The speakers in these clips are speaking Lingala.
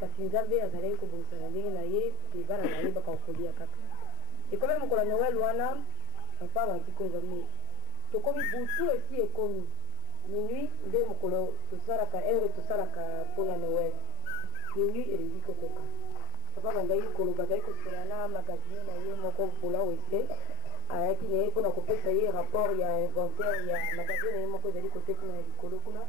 kasi nzambe azalaki kobongisa na ndenge na ye mpe bana na ye bakakolia kaka ekomi mokolo ya Noel wana papa baki koyeba me tokomi butu esi ekomi minuit nde mokolo tosalaka heure tosalaka mpona Noel minuit elingi kokoka papa bandaki koloba azali kosela na magasine na ye moko mpona wese ayaki na ye mpona kopesa ye rapport ya inventaire ya magasine na ye moko ezali koteki na likolo kuna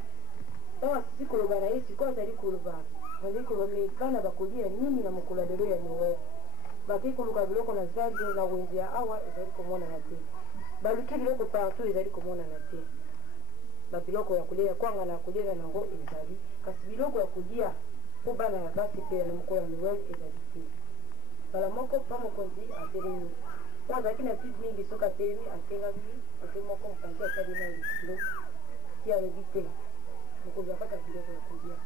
ntango asisi koloba na ye sikoyo azali koloba bazali koloba me bana bakolia nini na mokolo ya lelo ya Noel baki koluka biloko na zando na wenze ya awa ezali komonana te baluki biloko partout ezali komonana te babiloko ya kolia kwanga na kolia nango ezali kasi biloko ya kolia mpo bana ya basi mpe na mokolo ya Noel ezali te bala moko pa mokonzi atelemi po azalaki na pide mingi soki atelemi atengami ote moko mokonzi asali na likilo ti alobi te mokonzi akaka biloko ya kolia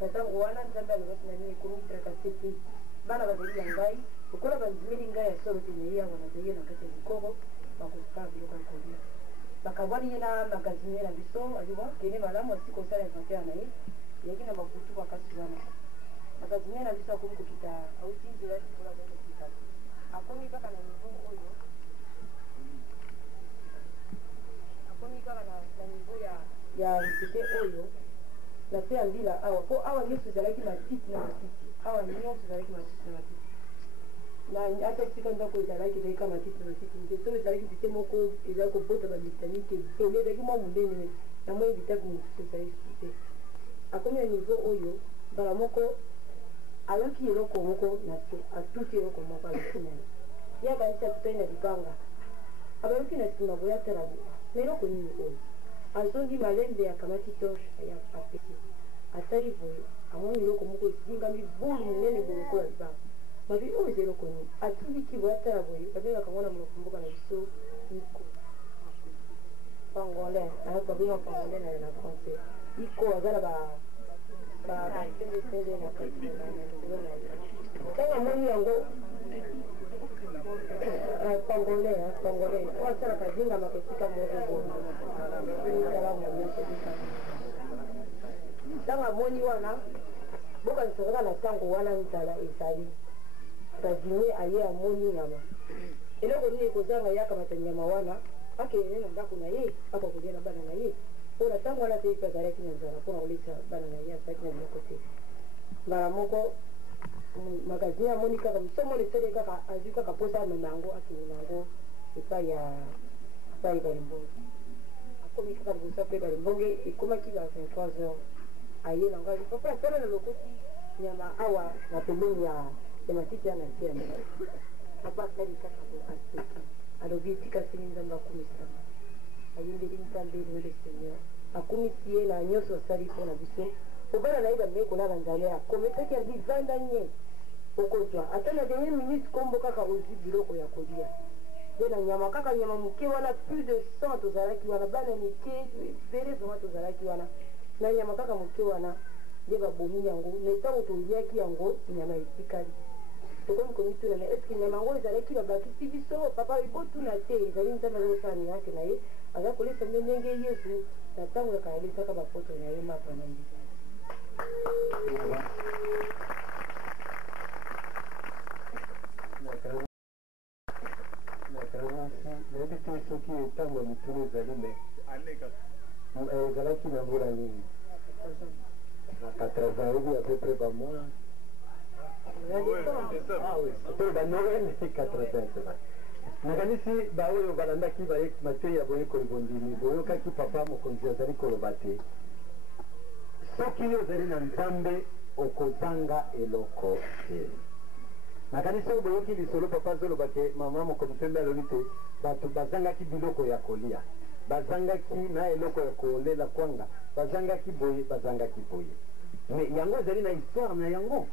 na ntango wana nzambe alobaki na nini ekomitraka se te bana bazali ya ngai lokola bandimeli ngai ya solo te na ye awa nazali ye na kati ya likoro bakokaa biloko ya kolia bakabwani ye na magasinier na biso aliwa kende malamu asi kosala inventaire na ye yaki na babutu makasi wana magasinier na biso akomi kokita auti nzela tikola zali kokita akomi kaka na niveau oyo akomi kaka na niveau ya nzete oyo na se ya mbila awa po awa nyonso ezalaki matiti na matiti awa nyonso ezalaki matiti na matiti na ata esika ndako ezalaki ezalika matiti na matiti nte to ezalaki nzete moko ezali kobota bamitanike ebele ezalaki mwa monene na mwa evitaki mosusu ezali te akomi na niveau oyo mbala moko ayoki eloko moko na se atuti eloko moko ayoki na ye ye akanisi atutani na libanga abayoki na nsima boya tala na eloko nini oyo azongi malembe akamati torche ya apesi atali boye amoni eloko moko ezingami bulu monene boye lokola libanga babi oyo eza eloko nini atindiki boye atala boye babengaka ngo na monoko mboka na biso iko pangolin babengaka pangolin na français iko aza na basendesende na kati ntango amoni yango pangolin oyo asalaka zingamaka esika moko ntango amoni wana bokanisaka na ntango wana nzala ezali kazine aye amoni nyama eloko nini ekozanga ye akamata nyama wana akende na ndako na ye akakolia na bana na ye mpona ntango wana te epe azalaki na nzala mpona kolekisa bana na ye azalaki na biloko te mbala moko magazine amoni kaka misomona esali kaka azwi kaka mposa amema yango akende nango epai ya balimbonge akomi kaka liboso mpe balimbonge ekomaki ba 23 heures aye nango azi papa asala na lokoti nyama awa na pembeni ya matiti yana se ya mbala papa asali kaka bo aseki alobi etika sili nzambe akumisama ayembeli nzambe le seigneur akumisi ye na nyonso asali mpona biso obana na ye bameko na banzale akometaki ya livanda nye okozwa ata na dernier minute kombo kaka ozwi biloko ya kolia nde na nyama kaka nyama moke wana plus de 100 tozalaki wana bana mike vele vraimen tozalaki wana na nyama kaka moke wana nde babomi yango na ntango toliaki yango nyama etikali tokomi komituna na eske nyama yango ezalaki babakisi biso papa ekotuna te ezali nzambe azosala mirake na ye aza kolesa nde ndenge yesu na ntango yakalalisaka bapoto na ye mapa na ye nayebi te soki ntango mituni ezali me ezalaki na mbula nini na 80 ebi à peu près bamois peut banoel 80 nakanisi baoyo balandaki matei ya boyekoli bondimi boyokaki papa mokonzi azali koloba te soki ozali na nzambe okozanga eloko te nakanisi oyo boyoki lisolo papa azoloba ke mama mokonzi pembe alobi te bato bazangaki biloko ya kolia bazangaki na eloko ya kolela kwanga bazangaki boye bazangaki boye me yango ezali na histoire na yango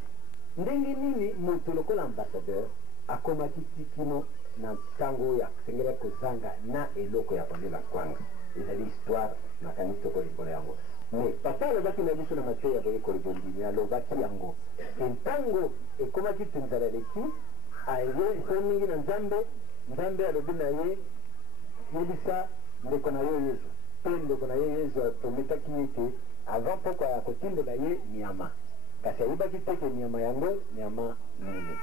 ndenge nini moto lokola ambassadeur akomaki tikino na ntango oyo asengelaki kozanga na eloko ya kolela kwanga ezali histoire nakanisi tokolikolo yango me papa alobaki na biso na matei ya boyekoli bondimi alobaki yango ntango ekomaki tinzala leki aye so mingi na nzambe alobi na ye yebisa ndeko na yo yesu mpe ndeko na ye yesu atometaki ete avant poko ya kotindela ye nyama kasi ayebaki teke nyama yango nyama nini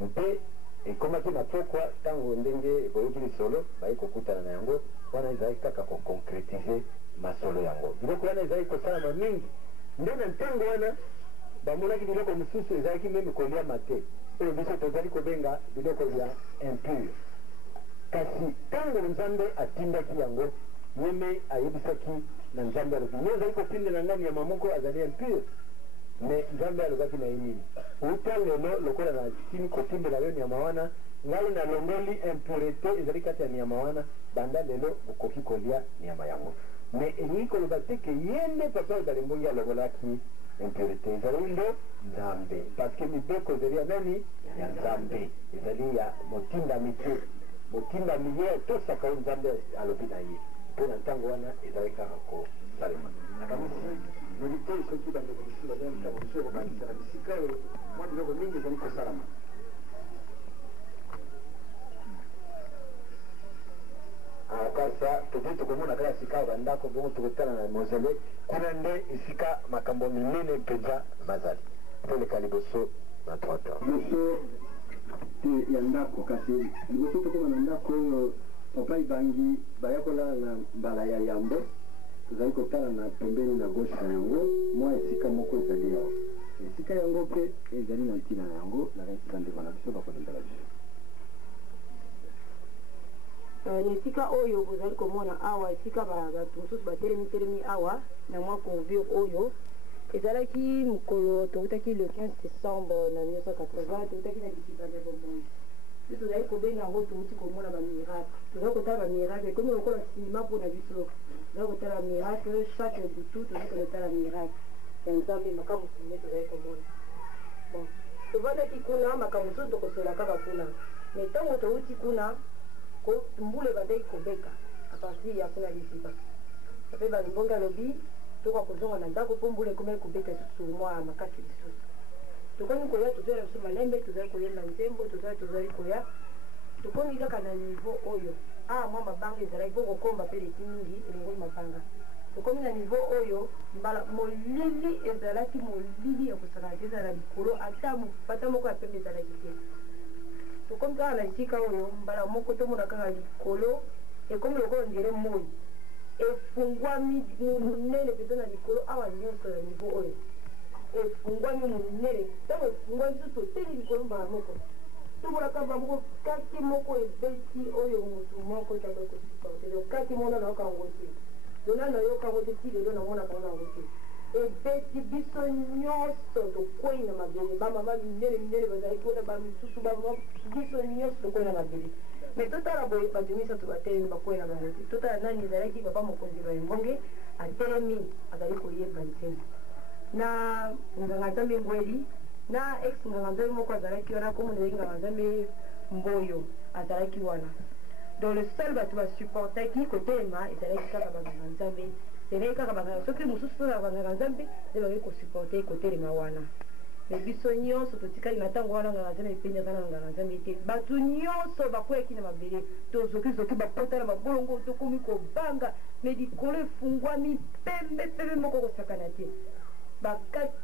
mpe ekomaki na pokwa ntango ndenge boyoki lisolo baye kokutana na yango wana ezalaki kaka koconcrétise masolo yango biloko wana ezalaki kosalama mingi nde na ntango wana bamonaki biloko mosusu ezalaki meme koliama te oyo biso tozali kobenga biloko ya impure kasi ntango nzambe atindaki yango yeme ayebisaki na nzambe alobi ye ozali kotindela nga nyama moko azali impure me nzambe alobaki na ye nini uta lelo lokola na sini kotindela yo nyama wana ngai nalongoli impurité ezali kati ya nyama wana banda lelo okoki kolia nyama yango me elingi koloba te ke ye nde papa oyo balembongi alongolaki impurité ezali nde nzambe parce que mibeko ezali ya nani ya nzambe ezali ya motindami te motindami ye atosaka oyo nzambe alobi na ye mpo na ntango wana ezali kaka kosalema nakamisi militaire soki bandeko mosusu bazali likambo mosusu ekobandisa na bisika oyo mwa biloko mingi ezali kosalama kasa tokoki tokomona kaka sika bandako bongo tokotala na mosele kuna nde esika makambo minene mpenza bazali toleka liboso na trota liboso te ya ndako kasi liboso tokoma na ndako oyo papa ibangi bayakola na mbala ya yambo tozali kotala na pembeni na gauche na yango mwa esika moko ezali awa esika yango mpe ezali na ntina na yango na esika ndeko na biso bakolembela biso esika oyo bozali komona awa esika bato mosusu batelemi awa na mwa convure oyo ezalaki mokolo toutaki le 15 décembre na 1980 toutaki na lisibanda ya bomoi nde tozali kobenga yango touti komona bamiracle tozali kotala bamiracle ekomi lokola sinima mpona biso tozali kotala miracle chaque butu tozali kotala miracle ya nzambe makambo sine tozali komona bon tovandaki kuna makambo mosusu tokosola kaka kuna me ntango touti kuna mbula ebandaki kobeka apartir ya kuna lisiba ape balibongi alobi toka kozonga na ndako mpo mbula ekomaki kobeka susu mwa makasi lisusu tokomi koya tozala biso malembe tozali koyemba nzembo tozali koya tokomi kaka na niveau oyo mwa mabanga ezalaki mpo kokomba mpe leki mingi elongoli mabanga tokomi na niveau oyo mbala molili ezalaki molili ya kosakana te ezala likolo ata moko ya pembe ezalaki te tokomi kaka na esika oyo mbala moko tomona kaka likolo ekomi lokola ndire moi efungwami monene mpenza na likolo awa nyonso na niveau oyo efungwami monene ntango efungwami so toteli likolo mbala moko tomonaka mbala moko kati moko ebeti oyo motu moko etaka ekosupporte kati mona nayoka yango te lona nayoka yango te ti lelo namonaka ngo yango te ebeti biso nyonso tokwei na mabele bamama minene bazali kuna bamisusu biso nyonso tokwei na mabele me totala boye bato misato batelemi bakwei na bango te totala nani ezalaki papa mokonzi bayembonge atelemi azali koyeba nzembo na nganga nzambe mbweli na ex nganga nzambe moko azalaki wana komo ezalaki nganga nzambe mboyo azalaki wana donc le seul bato basupportaki kotelema ezalaki kaka banganga nzambe ezalaki kaka banganga soki mosusu mpona banganga nzambe nde baki kosupporte kotelema wana me biso nyonso totikali na ntango wana nganga nzambe epeni aza na nganga nzambe te bato nyonso bakweyaki na mabele tozokizoki bapota na mabolongo tokomi kobanga me likolo efungwami pembe moko kosakana te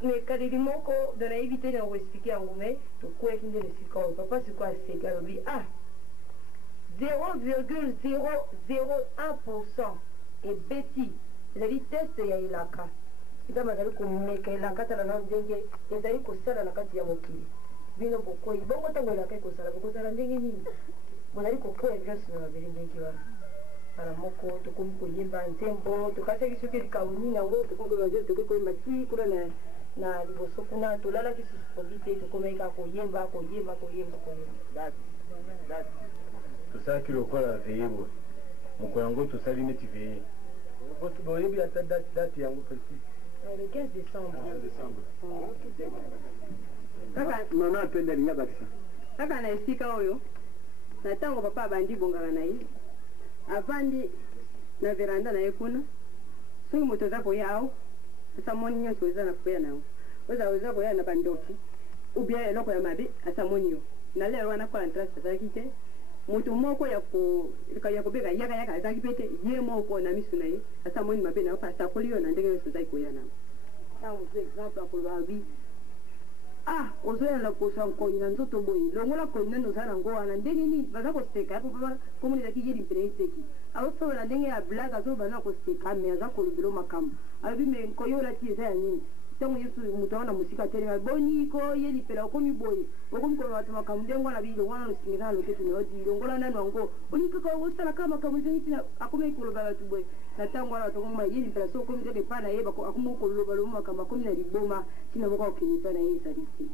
mekaleli moko do nayebi te na koexplike yango me tokweyaki nde lesika oyo papa sikoyo aseki alobi 0,001% ebeti ezali teste ya elaka eza bazali komeka elaka tala na ndenge ezali kosala na kati ya mokili bino bokwei bongo ntango elaka ekosala bokosala ndenge nini bozali kokwea nyonso na mabele ndenge wana bana moko tokomi koyemba nzembo tokasaki soki likambo nini yango tokoki koyemba ti kuna na liboso kuna tolalaki susu kobi te tokomaki kaka koyemba tosalaki lokola veye boye mokolo yango tosali neti veye boyebi ata date yango précis le 15 décembre kaka nono apenda linya bakisa kaka na esika oyo na ntango papa abandi bongaka na ye avandi na veranda na ye kuna soki moto aza koya awo asamoni nyonso eza na koya na yango oza koya na bandoki ubien eloko ya mabe asamoni yo na lelo wana kola ntrase azalaki te moto moko ya kobeka yaka azalaki mpe te ye moko na miso na ye asamoni mabe na yo asakoli yo na ndenge nyonso ozali koya na ntango mosu exemple akoloba wi ah ozoyala kosa nkoi na nzoto boye longola koi nano oza nango wana ndenge nini baza koseka po papa komona ezalaki ye limpene eseki azosobola ndenge ya blague azobana koseka me aza kolobela makambo alobi me nkoi olati eza ya nini ntango yesu moto wana mosika telema boni ko ye lipela okomi boye okomi koloba bato makambo ndenge wana bilongo wana losingisa na loketo na odi longola nano yango olingi kaka osala kaka makambo ezangi ntina akomi koloba bato boye na ntango wana bato komona ye lipela so okomi kaka epa na ye akomi koloba lomo makambo akomi na liboma ntina moko akokende epa na ye ezali te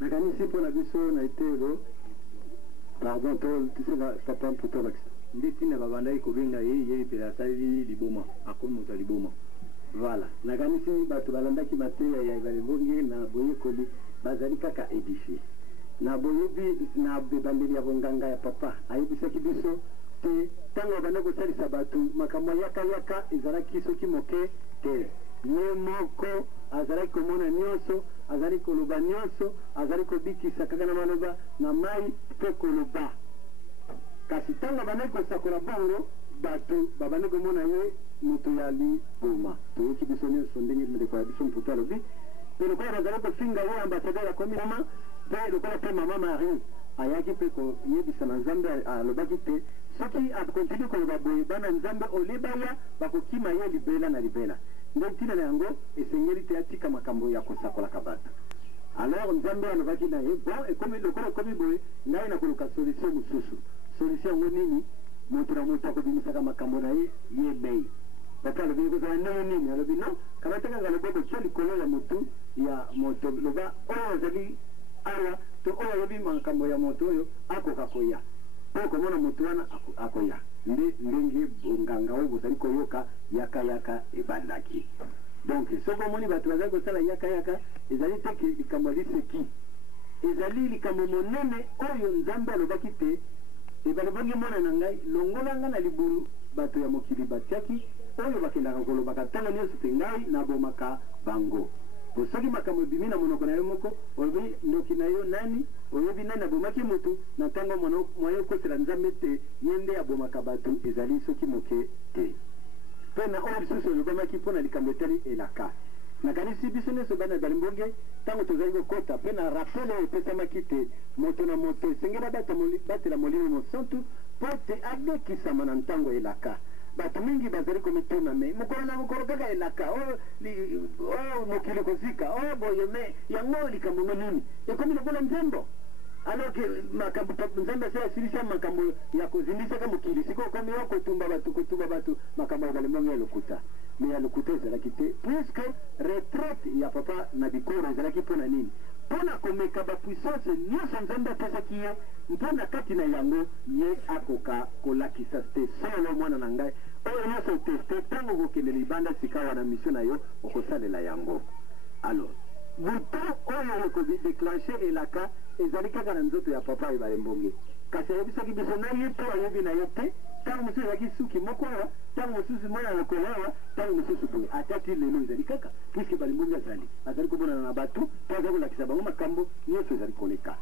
nakanisi mpo na biso na etelo pardon to tisela papa mputo bakisa nde ntina babandaki kobenga ye ye lipela asali liboma akomi moto ya liboma voilà nakanisi bato balandaki mateya ya balebongi na boyekoli bazali kaka édifié na boyebi na ebandeli ya bonganga ya papa ayebisaki biso te ntango abanda kosalisa bato makambo yakayaka ezalaki soki moke te ye moko azalaki komona nyonso azali koloba nyonso azali kobikisa kaka na maloba na mai mpe koloba kasi ntango abandaki kosakola bongo bato babandi komona ye moto ya liboma toyoki biso nyonso ndenge ndeko ya biso mputu alobi mpe lokola bazali kofinga ye ambasadeur ya kominama mpe lokola mpe mama marie ayaki mpe koyebisa na nzambe alobaki te soki akontinue koloba boye bana nzambe olebaya bakokima ye libela na libela nde ntina na yango esengeli te atika makambo ya kosakolaka bato alors nzambe alobaki na ye bon ekomi lokola ekomi boye ngai nakoluka solution mosusu solution yango nini moto na moto akobimisaka makambo na ye ye mei papa alobi ekozala ndenge nini alobi non kabatakanga loboko tio likolo ya motu ya moto loba oyo azali awa to oyo ayebi makambo ya moto oyo akoka koya mpo komona moto wana akoya nde ndenge bonganga oyo bozali koyoka yakayaka ebandaki donc soki omoni bato bazali kosala yakayaka ezali te likambo liseki ezali likambo monene oyo nzambe alobaki te ebalobaki mwana na ngai longolanga na libulu bato ya mokili batiaki oyo bakendaka kolobaka ntango nyonso te ngai nabomaka bango po soki makambo ebimi na monoko na yo moko olobi ndoki na yo nani oyebi nani abomaki motu na ntango mwaye okosela nzambe te ye nde abomaka bato ezali soki moke te mpe na oyo lisusu olobamaki mpo na likambo etali elaka nakanisi biso nyonso bana balimbonge ntango tozali kokota mpe na rappel oyo epesamaki te moto na moto esengeli batela molimo mosantu mpo te adekisama na ntango elaka bato mingi bazali komituna me mokolo na mokolo kaka elaka mokili kozika boye me yango likambo ngo nini ekomi lokola nzembo alors que makambo nzambe ase asilisa makambo ya kozindisaka mokili siko okomi yo kotumba bato makambo ya balimbonge ya lokuta me ya lokuta ezalaki te puisque retraite ya papa na bikoro ezalaki mpo na nini mpo na komeka bapuissance nyonso nzambe apesaki ye mpo na kati na yango ye akoka kolakisa te solo mwana na ngai oyo nyonso oteste ntango okokende libanda sika wana mission na yo okosalela yango alors butu oyo ekodéclenche elaka ezali kaka na nzoto ya papa ebale mbonge kasi ayebisaki biso na ye mpo ayebi na yo te ntango mosusu ezalaki suki moko awa ntango mosusu mwana lokolo awa ntango mosusu boye atati lelo ezali kaka puiske balimbonge azali kobonana na bato mpo azali kolakisa bango makambo nyonso ezali koleka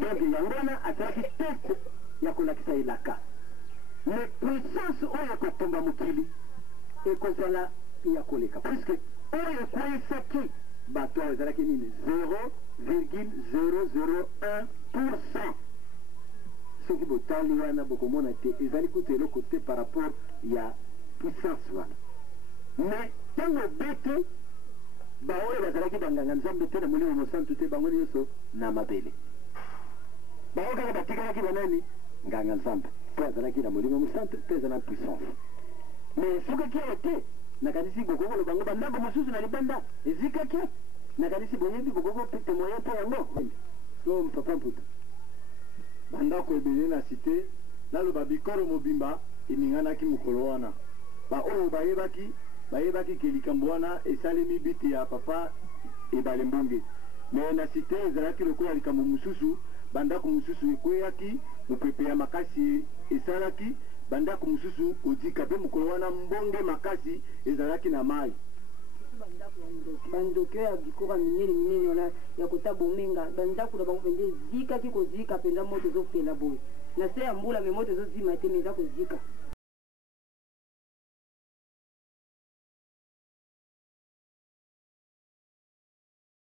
donc yango wana asalaki teste ya kolakisa elaka mais puissance oyo ekotomba mokili ekozala ya koleka puiske oyo ekweyisaki bato awo ezalaki nini 0,001%. soki botali wana bokomona te ezali kutu eloko te par rapport ya puissance wana mais ntango bete baoyo bazalaki banganga nzambe te na molimo mosantu te bango nyonso na mabele bango kaka batikalaki banani nganga nzambe mpo azalaki na molimo mosantu mpe eza na puissance mais soki awa te nakanisi bokokolo bango bandako mosusu na libanda ezikaki nakanisi boyebi bokoko témoin mpo yango so papa mputa bandako ebele na cité naloba bikoro mobimba eninganaki mokolo wana baoyo bayebaki ke likambo wana esalemi biti ya papa ebale mbonge me na cité ezalaki lokola likambo mosusu bandako mosusu ekweyaki mopepe ya makasi esalaki bandako mosusu kodika mpe mokolo wana mbonge makasi ezalaki na mai bandoko ya bikora minene wana ya kota bomenga bandako na bango mpenza ezikaki kozika mpenza moto ezopela boye na se ya mbula me moto ezozima te me eza kozika